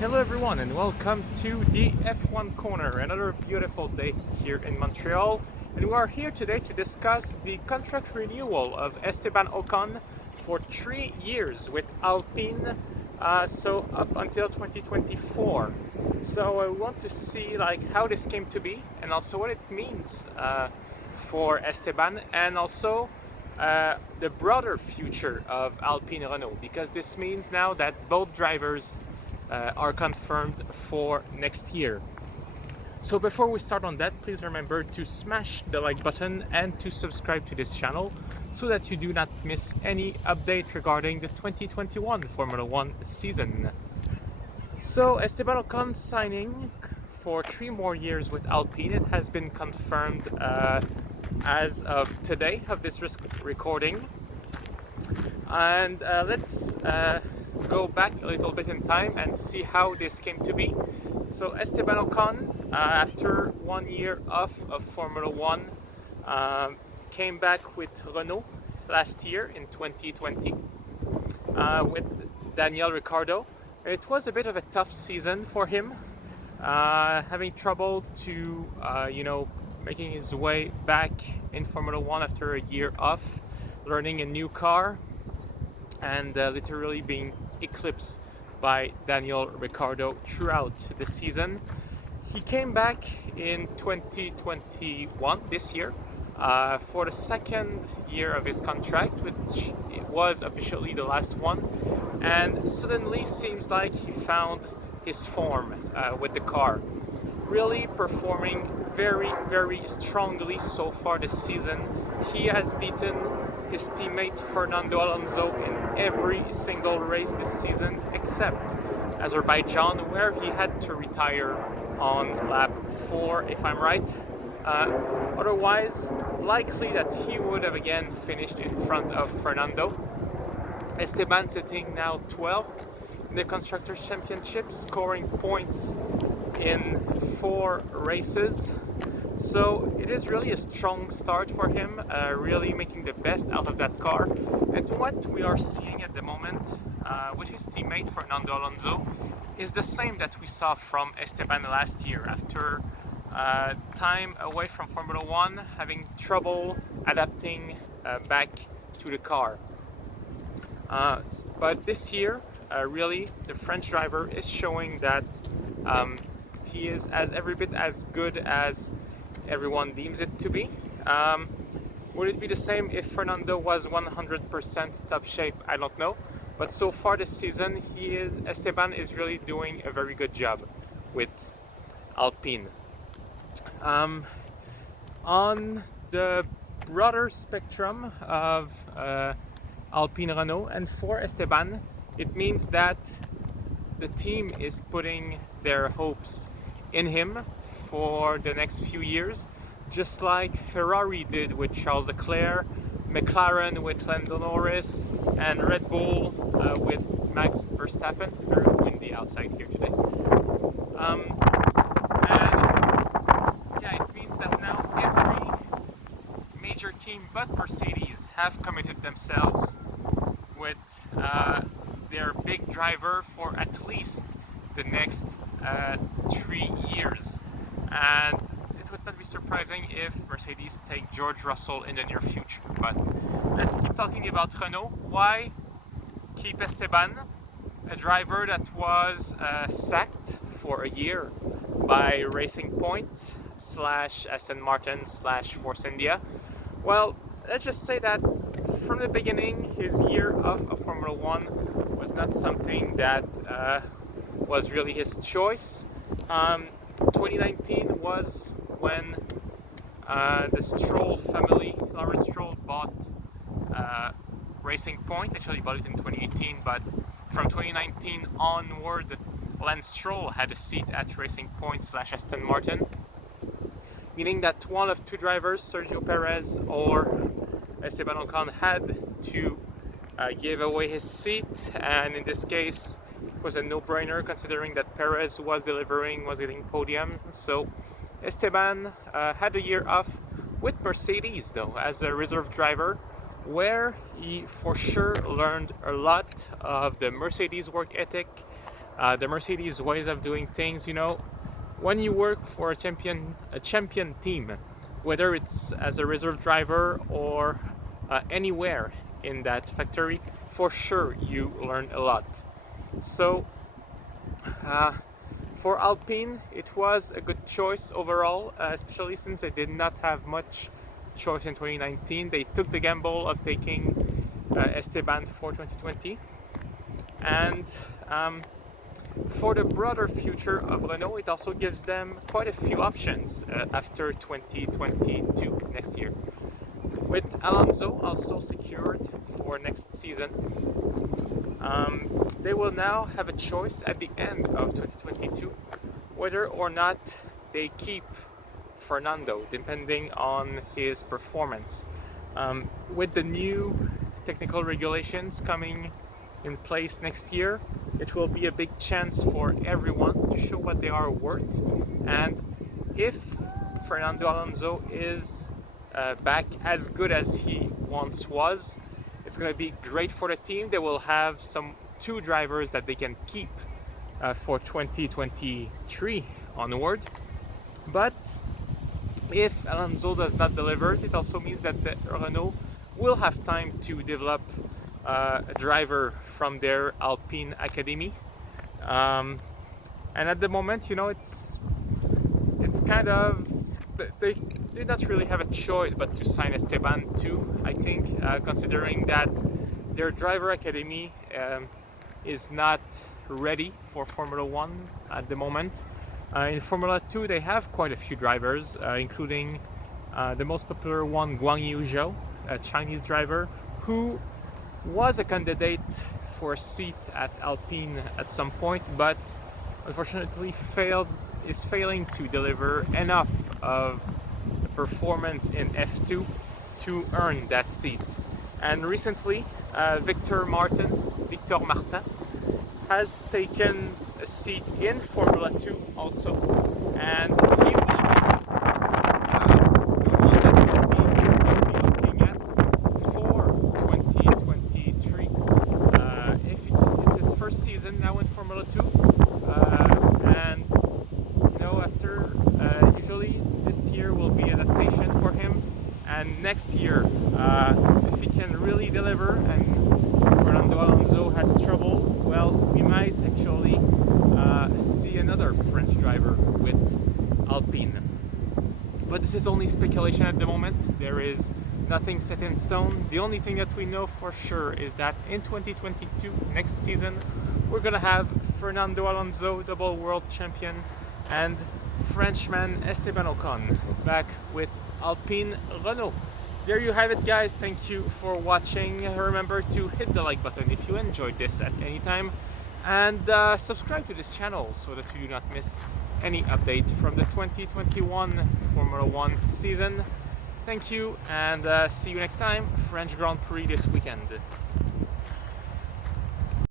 Hello everyone and welcome to the F1 Corner, another beautiful day here in Montreal, and we are here today to discuss the contract renewal of Esteban Ocon for 3 years with Alpine, so up until 2024. So we want to see how this came to be and also what it means for Esteban, and also the broader future of Alpine Renault, because this means now that both drivers are confirmed for next year. So before we start on that, please remember to smash the like button and to subscribe to this channel so that you do not miss any update regarding the 2021 Formula 1 season. So Esteban Ocon signing for 3 more years with Alpine. It has been confirmed as of today of this recording. And let's go back a little bit in time and see how this came to be. So Esteban Ocon, after 1 year off of Formula 1, came back with Renault last year in 2020 with Daniel Ricciardo. It was a bit of a tough season for him, having trouble to making his way back in Formula 1 after a year off, learning a new car, and literally being eclipsed by Daniel Ricciardo throughout the season. He came back in 2021, this year, for the second year of his contract, which was officially the last one, and suddenly seems like he found his form with the car. Really performing very, very strongly so far this season. He has beaten his teammate Fernando Alonso in every single race this season except Azerbaijan, where he had to retire on lap 4, if I'm right. Otherwise, likely that he would have again finished in front of Fernando. Esteban sitting now 12th in the Constructors' Championship, scoring points in 4 races. So it is really a strong start for him, really making the best out of that car. And what we are seeing at the moment with his teammate Fernando Alonso is the same that we saw from Esteban last year. After time away from Formula 1, having trouble adapting back to the car. But this year, really, the French driver is showing that he is every bit as good as everyone deems it to be. Would it be the same if Fernando was 100% top shape? I don't know. But so far this season, Esteban is really doing a very good job with Alpine. On the broader spectrum of Alpine Renault and for Esteban, it means that the team is putting their hopes in him for the next few years, just like Ferrari did with Charles Leclerc, McLaren with Lando Norris, and Red Bull with Max Verstappen. Very windy outside here today. And yeah, it means that now every major team but Mercedes have committed themselves with their big driver for at least the next 3 years. And it would not be surprising if Mercedes take George Russell in the near future. But let's keep talking about Renault. Why keep Esteban, a driver that was sacked for a year by Racing Point / Aston Martin / Force India? Well, let's just say that from the beginning, his year of Formula 1 was not something that was really his choice. 2019 was when the Stroll family, Lawrence Stroll, bought Racing Point. Actually bought it in 2018, but from 2019 onward, Lance Stroll had a seat at Racing Point / Aston Martin, meaning that one of 2 drivers, Sergio Perez or Esteban Ocon, had to give away his seat, and in this case it was a no-brainer considering that Perez was getting podium. So Esteban had a year off with Mercedes though as a reserve driver, where he for sure learned a lot of the Mercedes work ethic, the Mercedes ways of doing things. You know, when you work for a champion team, whether it's as a reserve driver or anywhere in that factory, for sure you learn a lot. So for Alpine, it was a good choice overall, especially since they did not have much choice in 2019. They took the gamble of taking Esteban for 2020. And for the broader future of Renault, it also gives them quite a few options after 2022, next year. With Alonso also secured for next season, they will now have a choice at the end of 2022 whether or not they keep Fernando, depending on his performance. With the new technical regulations coming in place next year, it will be a big chance for everyone to show what they are worth. And if Fernando Alonso is back as good as he once was, it's going to be great for the team. They will have two drivers that they can keep for 2023 onward. But if Alonso does not deliver, it also means that the Renault will have time to develop a driver from their Alpine Academy. And at the moment, you know, it's kind of, they did not really have a choice but to sign Esteban too, I think, considering that their driver academy is not ready for Formula 1 at the moment. In Formula 2 they have quite a few drivers, including the most popular one, Guanyu Zhou, a Chinese driver who was a candidate for a seat at Alpine at some point, but unfortunately is failing to deliver enough of performance in F2 to earn that seat. And recently, Victor Martin has taken a seat in Formula 2 also, and he will be the one that we'll be looking at for 2023. It's his first season now in Formula 2, and you know, after usually this year will be adaptation for him, and next year if he can really deliver and Fernando Alonso has trouble, well, we might actually see another French driver with Alpine. But this is only speculation at the moment. There is nothing set in stone. The only thing that we know for sure is that in 2022, next season, we're gonna have Fernando Alonso, double world champion, and Frenchman Esteban Ocon back with Alpine Renault. There you have it, guys. Thank you for watching. Remember to hit the like button if you enjoyed this at any time, and subscribe to this channel so that you do not miss any update from the 2021 Formula 1 season. Thank you, and see you next time. French Grand Prix this weekend.